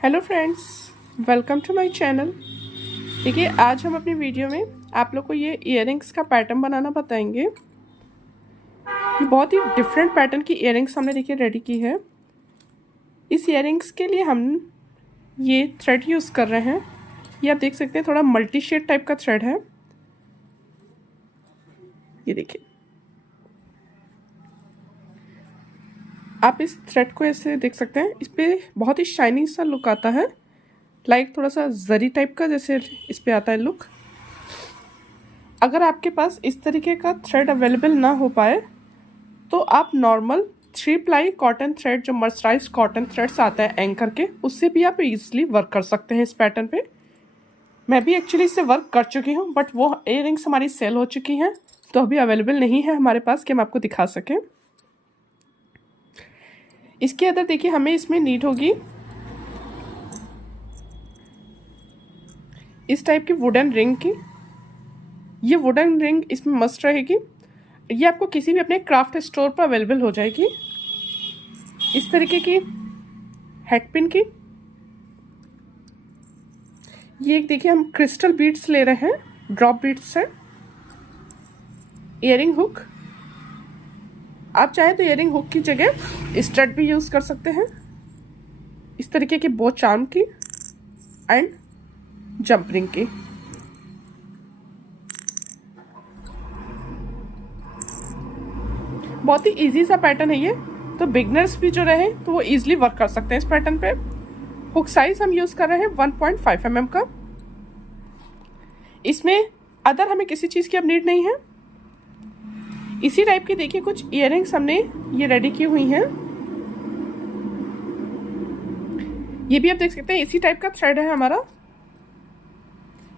Hello friends, welcome to my channel. देखिए, आज हम अपनी वीडियो में आप लोग को ये इयररिंग्स का पैटर्न बनाना बताएंगे। ये बहुत ही डिफरेंट पैटर्न की इयररिंग्स हमने देखिए रेडी की है। इस इयररिंग्स के लिए हम ये थ्रेड यूज़ कर रहे हैं। ये आप देख सकते हैं, थोड़ा मल्टी शेड टाइप का थ्रेड है। ये देखिए, आप इस थ्रेड को ऐसे देख सकते हैं। इस पर बहुत ही शाइनिंग सा लुक आता है, लाइक थोड़ा सा जरी टाइप का जैसे इस पे आता है लुक। अगर आपके पास इस तरीके का थ्रेड अवेलेबल ना हो पाए तो आप नॉर्मल 3 प्लाई कॉटन थ्रेड, जो मर्सराइज कॉटन थ्रेड्स आते हैं एंकर के, उससे भी आप इजीली वर्क कर सकते हैं इस पैटर्न पे। मैं भी एक्चुअली इससे वर्क कर चुकी हूँ, बट वो इयररिंग्स हमारी सेल हो चुकी हैं तो अभी अवेलेबल नहीं है हमारे पास कि हम आपको दिखा सकें। इसके अंदर देखिए, हमें इसमें नीड होगी इस टाइप की वुडन रिंग की। ये वुडन रिंग इसमें मस्ट रहेगी। ये आपको किसी भी अपने क्राफ्ट स्टोर पर अवेलेबल हो जाएगी। इस तरीके की हेड पिन की। ये एक देखिए, हम क्रिस्टल बीड्स ले रहे हैं, ड्रॉप बीड्स से। इयरिंग हुक, आप चाहे तो इयरिंग हुक की जगह स्टड भी यूज कर सकते हैं। इस तरीके की बो चार्म की एंड जंप रिंग की। बहुत ही इजी सा पैटर्न है ये, तो बिगनर्स भी जो रहे तो वो इजीली वर्क कर सकते हैं इस पैटर्न पे। हुक साइज हम यूज कर रहे हैं 1.5 mm का। इसमें अदर हमें किसी चीज की अब नीड नहीं है। इसी टाइप की देखिए कुछ इयररिंग्स हमने ये रेडी की हुई हैं। ये भी आप देख सकते हैं, इसी टाइप का थ्रेड है हमारा।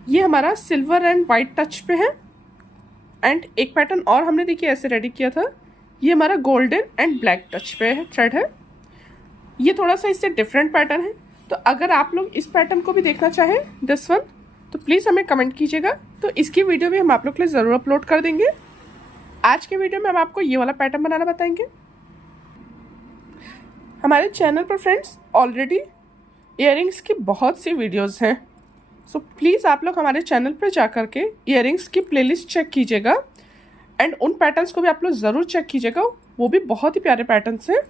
ये हमारा सिल्वर एंड व्हाइट टच पे है। एंड एक पैटर्न और हमने देखिए ऐसे रेडी किया था, ये हमारा गोल्डन एंड ब्लैक टच पे है थ्रेड है। ये थोड़ा सा इससे डिफरेंट पैटर्न है, तो अगर आप लोग इस पैटर्न को भी देखना चाहें, दिस वन, तो प्लीज़ हमें कमेंट कीजिएगा। तो इसकी वीडियो भी हम आप लोग के लिए ज़रूर अपलोड कर देंगे। आज के वीडियो में हम आपको ये वाला पैटर्न बनाना बताएंगे। हमारे चैनल पर फ्रेंड्स ऑलरेडी इयररिंग्स की बहुत सी वीडियोस हैं, सो प्लीज़ आप लोग हमारे चैनल पर जा कर के इयररिंग्स की प्लेलिस्ट चेक कीजिएगा एंड उन पैटर्न्स को भी आप लोग ज़रूर चेक कीजिएगा। वो भी बहुत ही प्यारे पैटर्न्स हैं।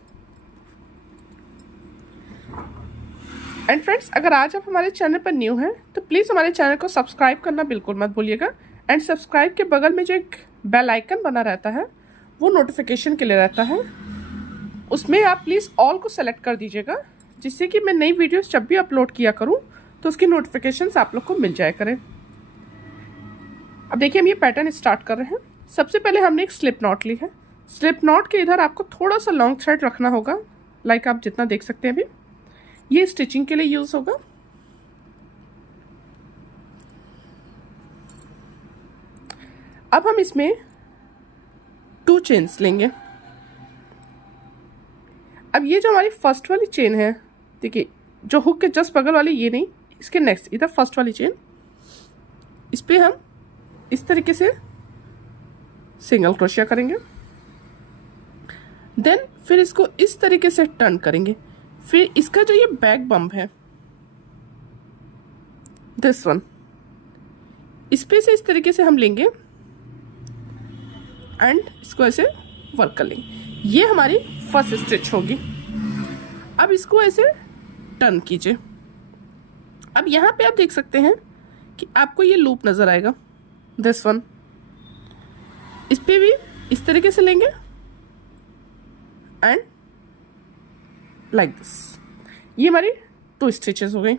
एंड फ्रेंड्स, अगर आज आप हमारे चैनल पर न्यू हैं तो प्लीज़ हमारे चैनल को सब्सक्राइब करना बिल्कुल मत भूलिएगा। एंड सब्सक्राइब के बगल में जो एक बेल आइकन बना रहता है, वो नोटिफिकेशन के लिए रहता है। उसमें आप प्लीज़ ऑल को सेलेक्ट कर दीजिएगा, जिससे कि मैं नई वीडियोस जब भी अपलोड किया करूं तो उसकी नोटिफिकेशंस आप लोग को मिल जाया करें। अब देखिए, हम ये पैटर्न स्टार्ट कर रहे हैं। सबसे पहले हमने एक स्लिप नॉट ली है। स्लिप नॉट के इधर आपको थोड़ा सा लॉन्ग थ्रेड रखना होगा, लाइक आप जितना देख सकते हैं अभी। ये स्टिचिंग के लिए यूज होगा। अब हम इसमें 2 चेन्स लेंगे। अब ये जो हमारी फर्स्ट वाली चेन है, देखिए, जो हुक के जस्ट बगल वाली, ये नहीं, इसके नेक्स्ट इधर फर्स्ट वाली चेन, इस पे हम इस तरीके से सिंगल क्रोशिया करेंगे। देन फिर इसको इस तरीके से टर्न करेंगे। फिर इसका जो ये बैक बम्प है, दिस वन, इस पे से इस तरीके से हम लेंगे एंड इसको ऐसे वर्क कर लेंगे। ये हमारी फर्स्ट स्टिच होगी। अब इसको ऐसे टर्न कीजिए। अब यहाँ पे आप देख सकते हैं कि आपको ये लूप नजर आएगा, दिस वन। इस पे भी इस तरीके से लेंगे एंड लाइक दिस। ये हमारी 2 स्टिचेस हो गई।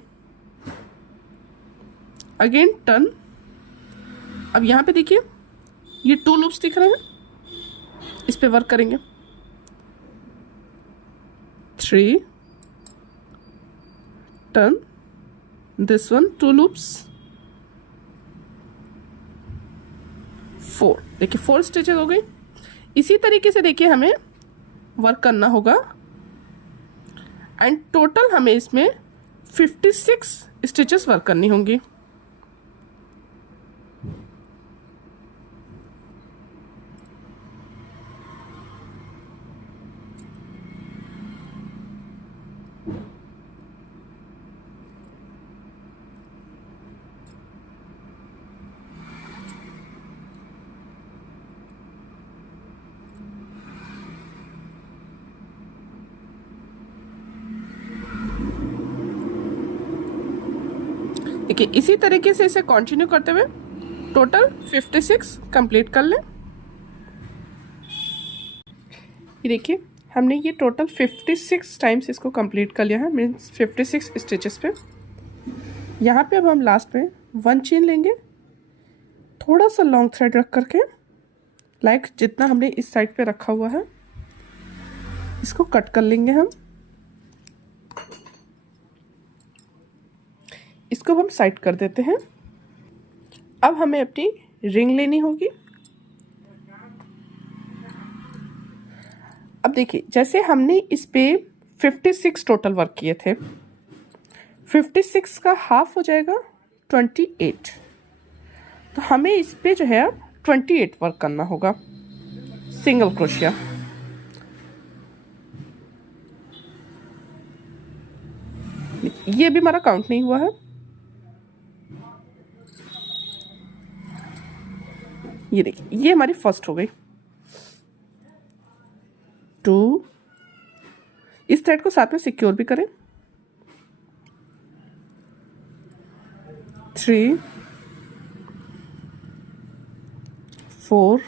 Again turn. अब यहाँ पे देखिए, ये 2 लूप्स दिख रहे हैं, इस पे वर्क करेंगे। 3 टर्न, दिस वन, 2 लूप्स, 4। देखिए 4 स्टिचेस हो गई। इसी तरीके से देखिए हमें वर्क करना होगा एंड टोटल हमें इसमें 56 स्टिचेस वर्क करनी होंगी। देखिए इसी तरीके से इसे कंटिन्यू करते हुए टोटल 56 कंप्लीट कर लें। ये देखिए हमने ये टोटल 56 टाइम्स इसको कंप्लीट कर लिया है, मीन्स 56 स्टिचेस पे। यहाँ पे अब हम लास्ट में 1 चेन लेंगे, थोड़ा सा लॉन्ग थ्रेड रख करके, लाइक जितना हमने इस साइड पे रखा हुआ है इसको कट कर लेंगे हम। इसको हम साइड कर देते हैं। अब हमें अपनी रिंग लेनी होगी। अब देखिए जैसे हमने इस पे 56 टोटल वर्क किए थे, 56 का हाफ हो जाएगा 28, तो हमें इस पे जो है 28 वर्क करना होगा सिंगल क्रोशिया। ये भी हमारा काउंट नहीं हुआ है। ये देखिए ये हमारी फर्स्ट हो गई। 2, इस थ्रेड को साथ में सिक्योर भी करें। 3, 4,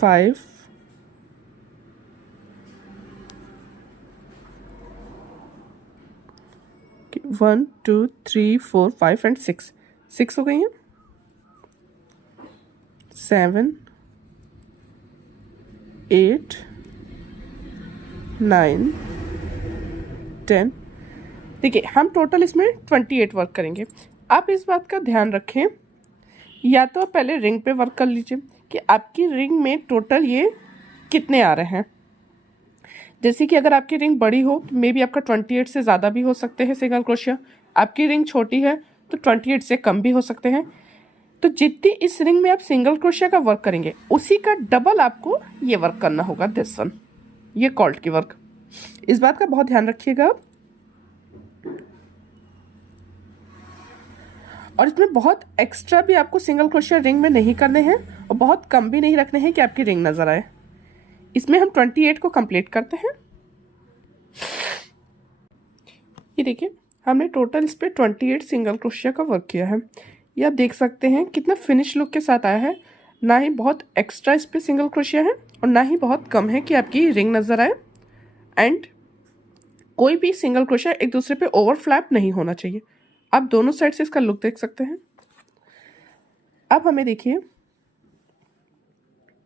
5, 1 2 3 4 5 एंड 6 हो गई हैं। 7 8 9 10। देखिए हम टोटल इसमें 28 वर्क करेंगे। आप इस बात का ध्यान रखें, या तो आप पहले रिंग पे वर्क कर लीजिए कि आपकी रिंग में टोटल ये कितने आ रहे हैं। जैसे कि अगर आपकी रिंग बड़ी हो तो मे बी आपका 28 से ज़्यादा भी हो सकते हैं सिंगल क्रोशिया। आपकी रिंग छोटी है तो 28 से कम भी हो सकते हैं। तो जितनी इस रिंग में आप सिंगल क्रोशिया का वर्क करेंगे उसी का डबल आपको ये वर्क करना होगा, दिस वन, ये कॉल्ट की वर्क। इस बात का बहुत ध्यान रखिएगा आप। और इसमें बहुत एक्स्ट्रा भी आपको सिंगल क्रोशिया रिंग में नहीं करने हैं और बहुत कम भी नहीं रखने हैं कि आपकी रिंग नजर आए। इसमें हम 28 को कंप्लीट करते हैं। ये देखिए हमने टोटल इस पे 28 सिंगल क्रोशिया का वर्क किया है। ये आप देख सकते हैं कितना फिनिश लुक के साथ आया है। ना ही बहुत एक्स्ट्रा इस पे सिंगल क्रोशिया है और ना ही बहुत कम है कि आपकी रिंग नजर आए। एंड कोई भी सिंगल क्रोशिया एक दूसरे पे ओवरफ्लैप नहीं होना चाहिए। आप दोनों साइड से इसका लुक देख सकते हैं। अब हमें देखिए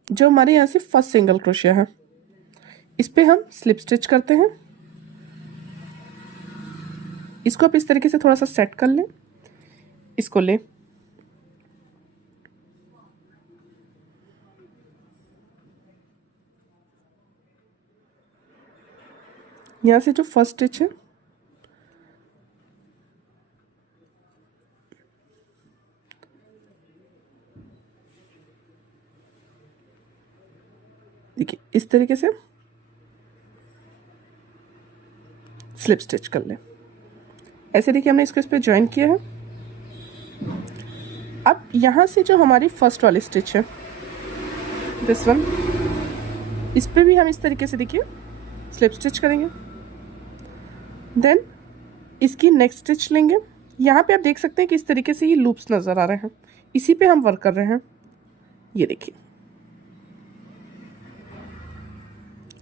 जो हमारे यहाँ से फर्स्ट सिंगल क्रोशिया है इस पे हम स्लिप स्टिच करते हैं। इसको आप इस तरीके से थोड़ा सा सेट कर लें। इसको ले, यहाँ से जो फर्स्ट स्टिच है देखिए इस तरीके से स्लिप स्टिच कर लें। ऐसे देखिए हमने इसको इस पे ज्वाइन किया है। अब यहाँ से जो हमारी फर्स्ट वाली स्टिच है दिस वन, इस पे भी हम इस तरीके से देखिए स्लिप स्टिच करेंगे। देन इसकी नेक्स्ट स्टिच लेंगे। यहाँ पे आप देख सकते हैं कि इस तरीके से ये लूप्स नज़र आ रहे हैं, इसी पे हम वर्क कर रहे हैं। ये देखिए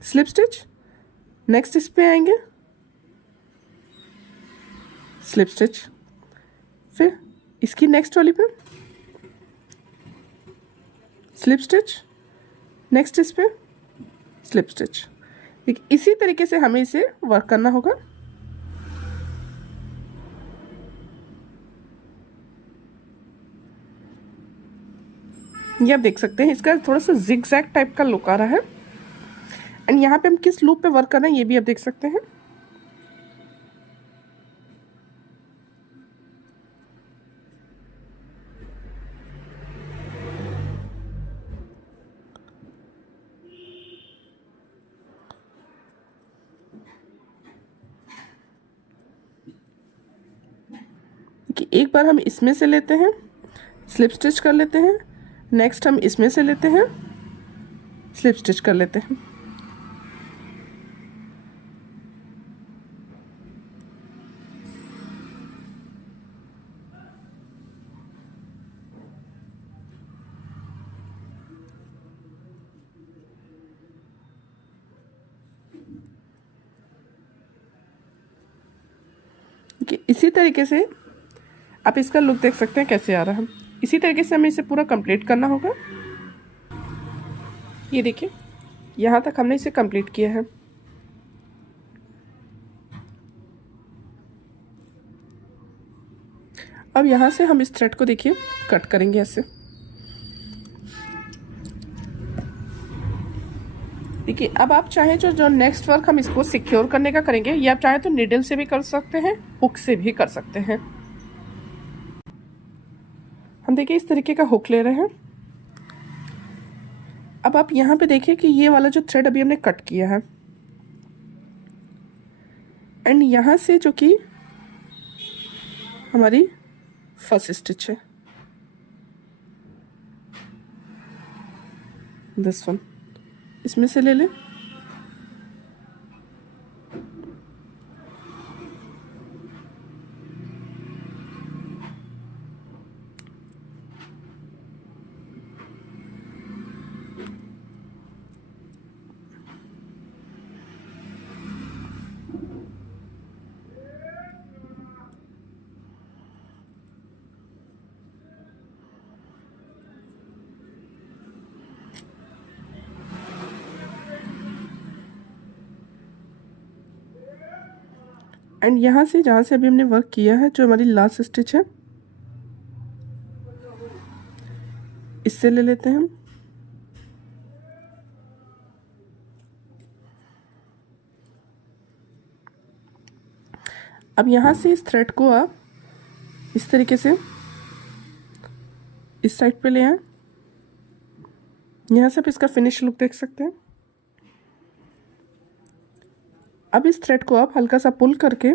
स्लिप स्टिच, नेक्स्ट इस पे आएंगे स्लिप स्टिच, फिर इसकी नेक्स्ट वाली पे स्लिप स्टिच, नेक्स्ट इस पे स्लिप स्टिच। देखिए इसी तरीके से हमें इसे वर्क करना होगा। ये आप देख सकते हैं इसका थोड़ा सा जिगजैग टाइप का लुक आ रहा है। एंड यहाँ पे हम किस लूप पे वर्क कर रहे हैं ये भी आप देख सकते हैं। कि एक बार हम इसमें से लेते हैं, स्लिप स्टिच कर लेते हैं, नेक्स्ट हम इसमें से लेते हैं, स्लिप स्टिच कर लेते हैं। इसी तरीके से आप इसका लुक देख सकते हैं कैसे आ रहा है। इसी तरीके से हमें इसे पूरा कंप्लीट करना होगा। ये देखिए, यहाँ तक हमने इसे कंप्लीट किया है। अब यहाँ से हम इस थ्रेड को देखिए कट करेंगे ऐसे। देखिए, अब आप चाहें जो नेक्स्ट वर्क हम इसको सिक्योर करने का करेंगे, ये आप चाहें तो नीडल से भी कर सकते हैं, हुक से भी कर सकते हैं। हम देखिए इस तरीके का हुक ले रहे हैं। अब आप यहाँ पे देखिए कि ये वाला जो थ्रेड अभी हमने कट किया है, एंड यहाँ से जो कि हमारी फर्स्ट स्टिच है, दिस वन, इसमें से ले लें। एंड यहाँ से जहाँ से अभी हमने वर्क किया है, जो हमारी लास्ट स्टिच है, इससे ले लेते हैं हम। अब यहाँ से इस थ्रेड को आप इस तरीके से इस साइड पे ले आए। यहाँ से आप इसका फिनिश लुक देख सकते हैं। अब इस थ्रेड को आप हल्का सा पुल करके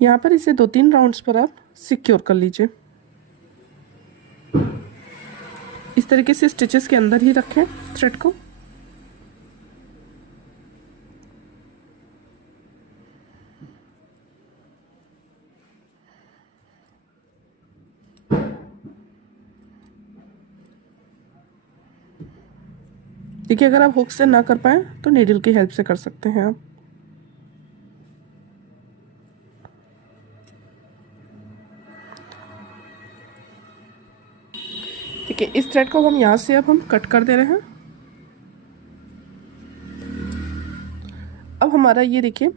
यहाँ पर इसे 2-3 राउंड्स पर आप सिक्योर कर लीजिए। इस तरीके से स्टिचेस के अंदर ही रखें थ्रेड को। देखिए, अगर आप हुक से ना कर पाए तो नीडल की हेल्प से कर सकते हैं आप। ठीक है, इस थ्रेड को हम यहाँ से अब हम कट कर दे रहे हैं। अब हमारा ये देखिए,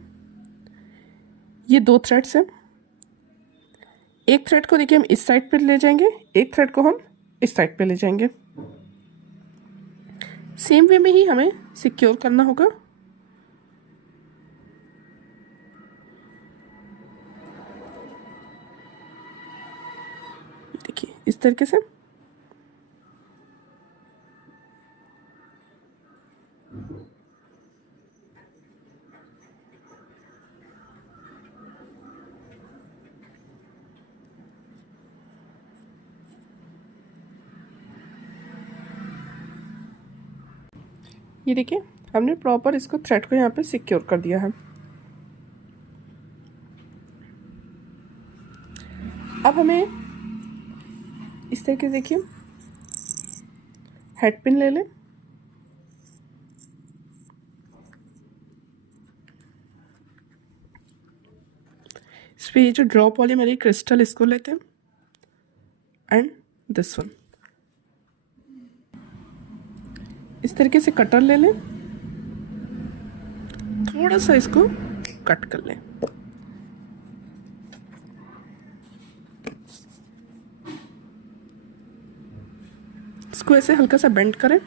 ये 2 थ्रेड्स हैं। एक थ्रेड को देखिए हम इस साइड पे ले जाएंगे, एक थ्रेड को हम इस साइड पे ले जाएंगे। सेम वे में ही हमें सिक्योर करना होगा। देखिए इस तरीके से। ये देखिए, हमने प्रॉपर इसको थ्रेड को यहाँ पे सिक्योर कर दिया है। अब हमें इस तरीके से देखिए हेड पिन ले लें। इस पे ये जो ड्रॉप वाली मेरी क्रिस्टल, इसको लेते हैं एंड दिस वन। इस तरीके से कटर ले लें, थोड़ा सा इसको कट कर लें। इसको ऐसे हल्का सा बेंड करें।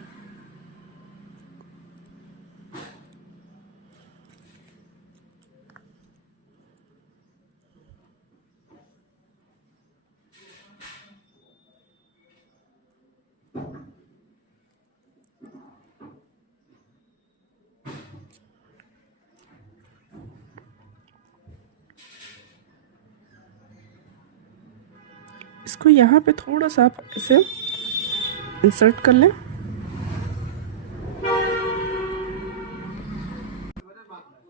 इसको यहाँ पे थोड़ा सा आप ऐसे इंसर्ट कर लें।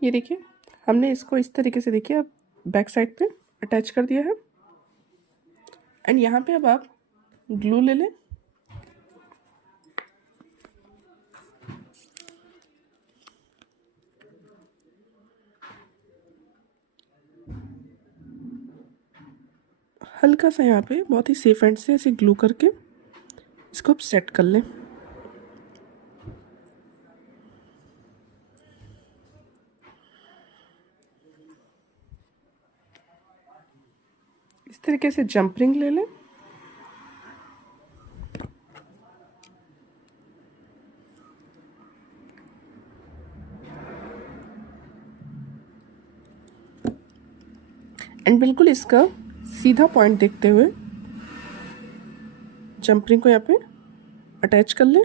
ये देखिए, हमने इसको इस तरीके से देखिए अब बैक साइड पे अटैच कर दिया है। एंड यहाँ पे अब आप ग्लू ले लें। हल्का सा यहाँ पे बहुत ही सेफ हैंड से ऐसे ग्लू करके इसको अब सेट कर लें। इस तरीके से जंप रिंग ले लें। एंड बिल्कुल इसका सीधा पॉइंट देखते हुए जंप रिंग को यहाँ पे अटैच कर लें।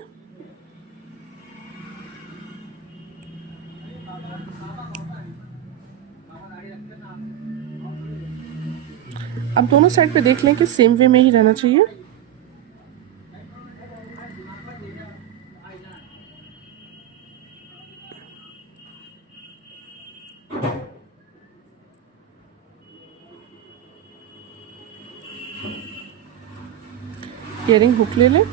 अब दोनों साइड पे देख लें कि सेम वे में ही रहना चाहिए। इयरिंग हुक ले लें।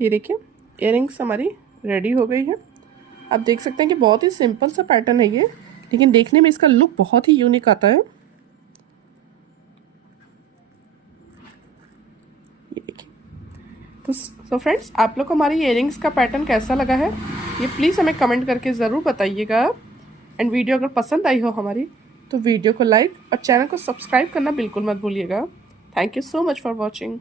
ये देखिए इयरिंग्स हमारी रेडी हो गई है। आप देख सकते हैं कि बहुत ही सिंपल सा पैटर्न है ये, लेकिन देखने में इसका लुक बहुत ही यूनिक आता है। ये देखिए। तो फ्रेंड्स, आप लोग को हमारी इयरिंग्स का पैटर्न कैसा लगा है ये प्लीज़ हमें कमेंट करके ज़रूर बताइएगा। एंड वीडियो अगर पसंद आई हो हमारी तो वीडियो को लाइक और चैनल को सब्सक्राइब करना बिल्कुल मत भूलिएगा। Thank you so much for watching.